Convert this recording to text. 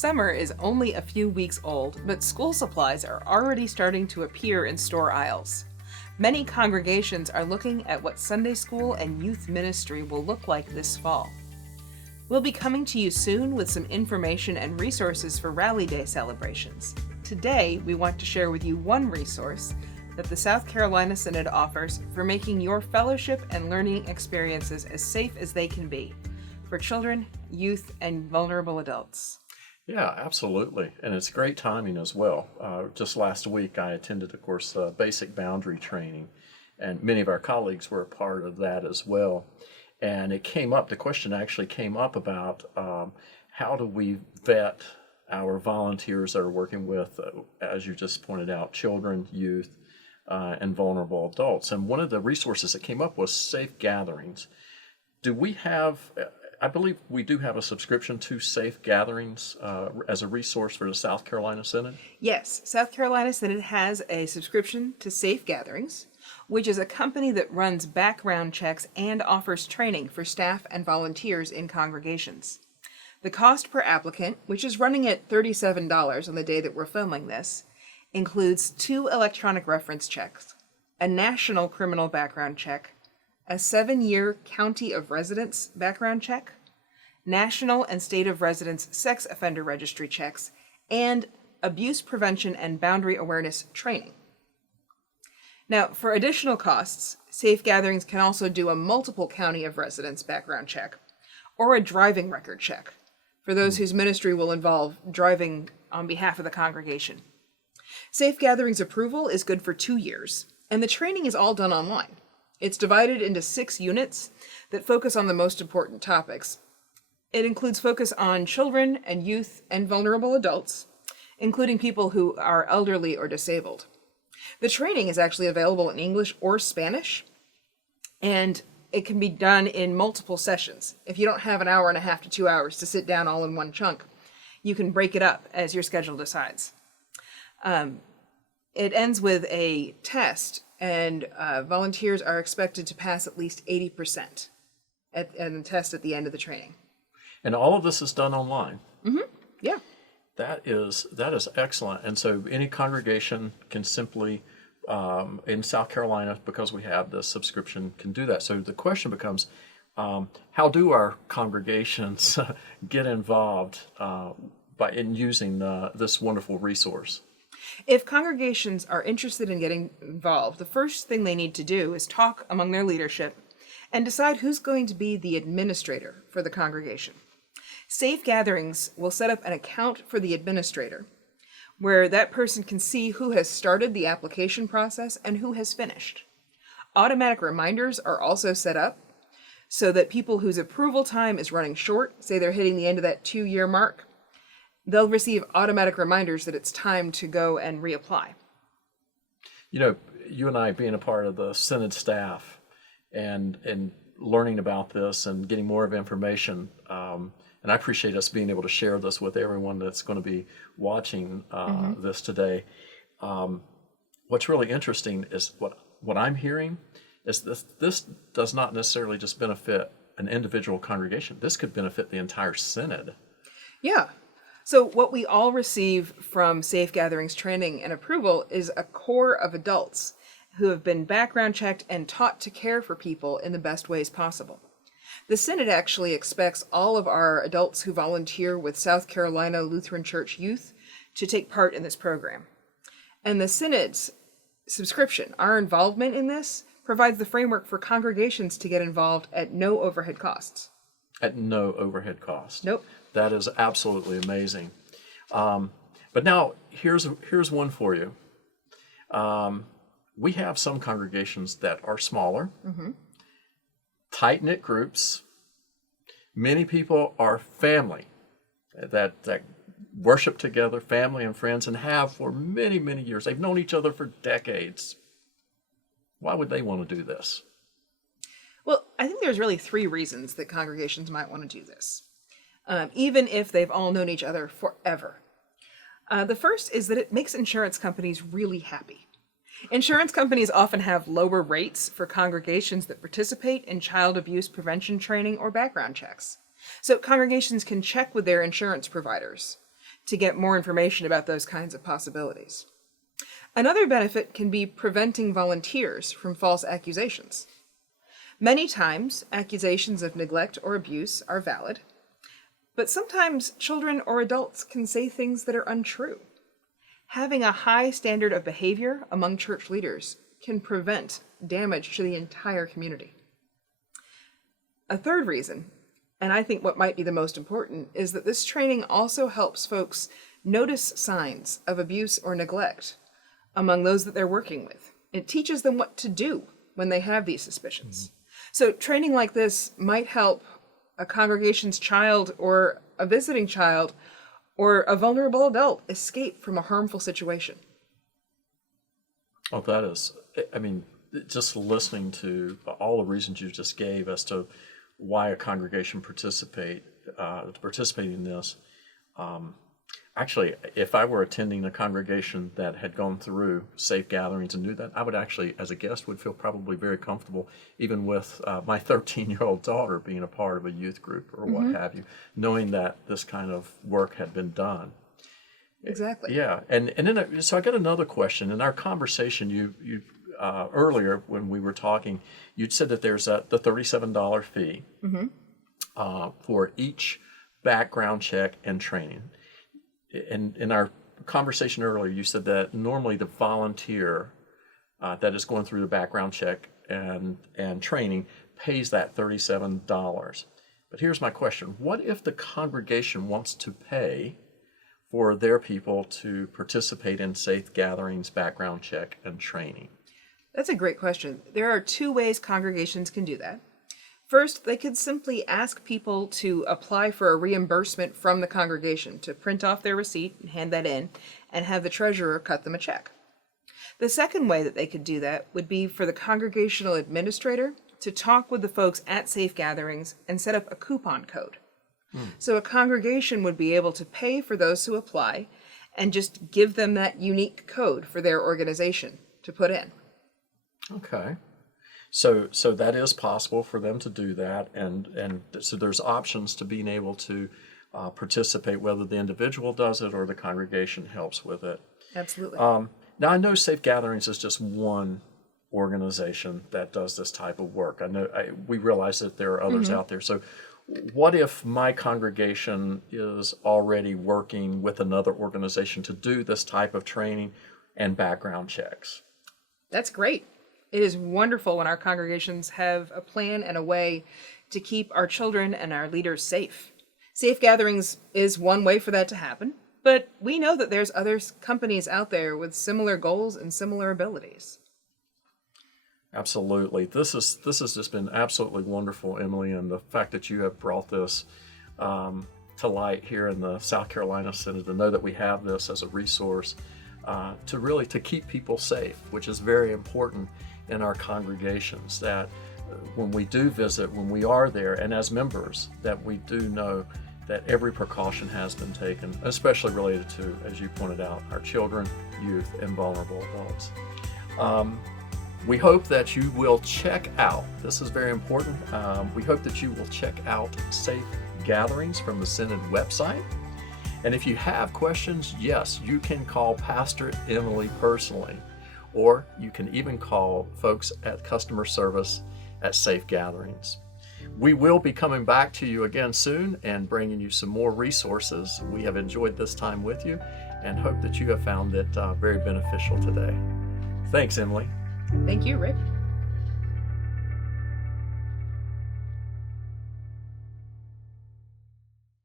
Summer is only a few weeks old, but school supplies are already starting to appear in store aisles. Many congregations are looking at what Sunday school and youth ministry will look like this fall. We'll be coming to you soon with some information and resources for Rally Day celebrations. Today, we want to share with you one resource that the South Carolina Synod offers for making your fellowship and learning experiences as safe as they can be for children, youth, and vulnerable adults. Yeah, absolutely. And it's great timing as well. Just last week, I attended, of course, basic boundary training, and many of our colleagues were a part of that as well. And it came up, the question actually came up about how do we vet our volunteers that are working with, as you just pointed out, children, youth, and vulnerable adults. And one of the resources that came up was safe gatherings. Do we have, I believe we do have a subscription to Safe Gatherings as a resource for the South Carolina Synod? Yes, South Carolina Synod has a subscription to Safe Gatherings, which is a company that runs background checks and offers training for staff and volunteers in congregations. The cost per applicant, which is running at $37 on the day that we're filming this, includes 2 electronic reference checks, a national criminal background check, a 7-year county of residence background check, national and state of residence sex offender registry checks, and abuse prevention and boundary awareness training. Now, for additional costs, Safe Gatherings can also do a multiple county of residence background check or a driving record check for those whose ministry will involve driving on behalf of the congregation. Safe Gatherings approval is good for 2 years, and the training is all done online. It's divided into 6 units that focus on the most important topics. It includes focus on children and youth and vulnerable adults, including people who are elderly or disabled. The training is actually available in English or Spanish, and it can be done in multiple sessions. If you don't have an hour and a half to 2 hours to sit down all in one chunk, you can break it up as your schedule decides. It ends with a test, and volunteers are expected to pass at least 80% at the test at the end of the training. And all of this is done online? Mm-hmm. Yeah. That is excellent. And so any congregation can simply, in South Carolina, because we have this subscription, can do that. So the question becomes, how do our congregations get involved in using this wonderful resource? If congregations are interested in getting involved, the first thing they need to do is talk among their leadership and decide who's going to be the administrator for the congregation. Safe Gatherings will set up an account for the administrator, where that person can see who has started the application process and who has finished. Automatic reminders are also set up so that people whose approval time is running short, say they're hitting the end of that 2-year mark, they'll receive automatic reminders that it's time to go and reapply. You know, you and I being a part of the Synod staff and learning about this and getting more of information, and I appreciate us being able to share this with everyone that's going to be watching this today. What's really interesting is what I'm hearing is this does not necessarily just benefit an individual congregation. This could benefit the entire Synod. Yeah. So what we all receive from Safe Gatherings training and approval is a core of adults who have been background checked and taught to care for people in the best ways possible. The Synod actually expects all of our adults who volunteer with South Carolina Lutheran Church Youth to take part in this program. And the Synod's subscription, our involvement in this, provides the framework for congregations to get involved at no overhead costs. At no overhead cost. Nope. That is absolutely amazing. But now, here's one for you. We have some congregations that are smaller, tight-knit groups. Many people are family that worship together, family and friends, and have for many, many years. They've known each other for decades. Why would they want to do this? Well, I think there's really 3 reasons that congregations might want to do this, even if they've all known each other forever. The first is that it makes insurance companies really happy. Insurance companies often have lower rates for congregations that participate in child abuse prevention training or background checks. So congregations can check with their insurance providers to get more information about those kinds of possibilities. Another benefit can be preventing volunteers from false accusations. Many times, accusations of neglect or abuse are valid, but sometimes children or adults can say things that are untrue. Having a high standard of behavior among church leaders can prevent damage to the entire community. A third reason, and I think what might be the most important, is that this training also helps folks notice signs of abuse or neglect among those that they're working with. It teaches them what to do when they have these suspicions. So training like this might help a congregation's child or a visiting child or a vulnerable adult escape from a harmful situation. Oh, that is, I mean, just listening to all the reasons you just gave as to why a congregation participate in this. Actually, if I were attending a congregation that had gone through safe gatherings and knew that, I would actually, as a guest, would feel probably very comfortable, even with my 13-year-old daughter being a part of a youth group or what have you, knowing that this kind of work had been done. Exactly. Yeah, and then so I got another question. In our conversation, you earlier when we were talking, you'd said that there's the $37 fee for each background check and training. In our conversation earlier, you said that normally the volunteer that is going through the background check and training pays that $37. But here's my question. What if the congregation wants to pay for their people to participate in safe gatherings, background check, and training? That's a great question. There are two ways congregations can do that. First, they could simply ask people to apply for a reimbursement from the congregation, to print off their receipt and hand that in, and have the treasurer cut them a check. The second way that they could do that would be for the congregational administrator to talk with the folks at safe gatherings and set up a coupon code. So a congregation would be able to pay for those who apply and just give them that unique code for their organization to put in. Okay. So that is possible for them to do that, and so there's options to being able to participate, whether the individual does it or the congregation helps with it. Absolutely. Now, I know Safe Gatherings is just one organization that does this type of work. We realize that there are others out there. So what if my congregation is already working with another organization to do this type of training and background checks? That's great. It is wonderful when our congregations have a plan and a way to keep our children and our leaders safe. Safe Gatherings is one way for that to happen, but we know that there's other companies out there with similar goals and similar abilities. Absolutely. This has just been absolutely wonderful, Emily, and the fact that you have brought this to light here in the South Carolina Synod, to know that we have this as a resource to keep people safe, which is very important in our congregations, that when we do visit, when we are there, and as members, that we do know that every precaution has been taken, especially related to, as you pointed out, our children, youth, and vulnerable adults. We hope that you will check out, this is very important, we hope that you will check out Safe Gatherings from the Synod website. And if you have questions, yes, you can call Pastor Emily personally, or you can even call folks at customer service at Safe Gatherings. We will be coming back to you again soon and bringing you some more resources. We have enjoyed this time with you and hope that you have found it very beneficial today. Thanks, Emily. Thank you, Rick.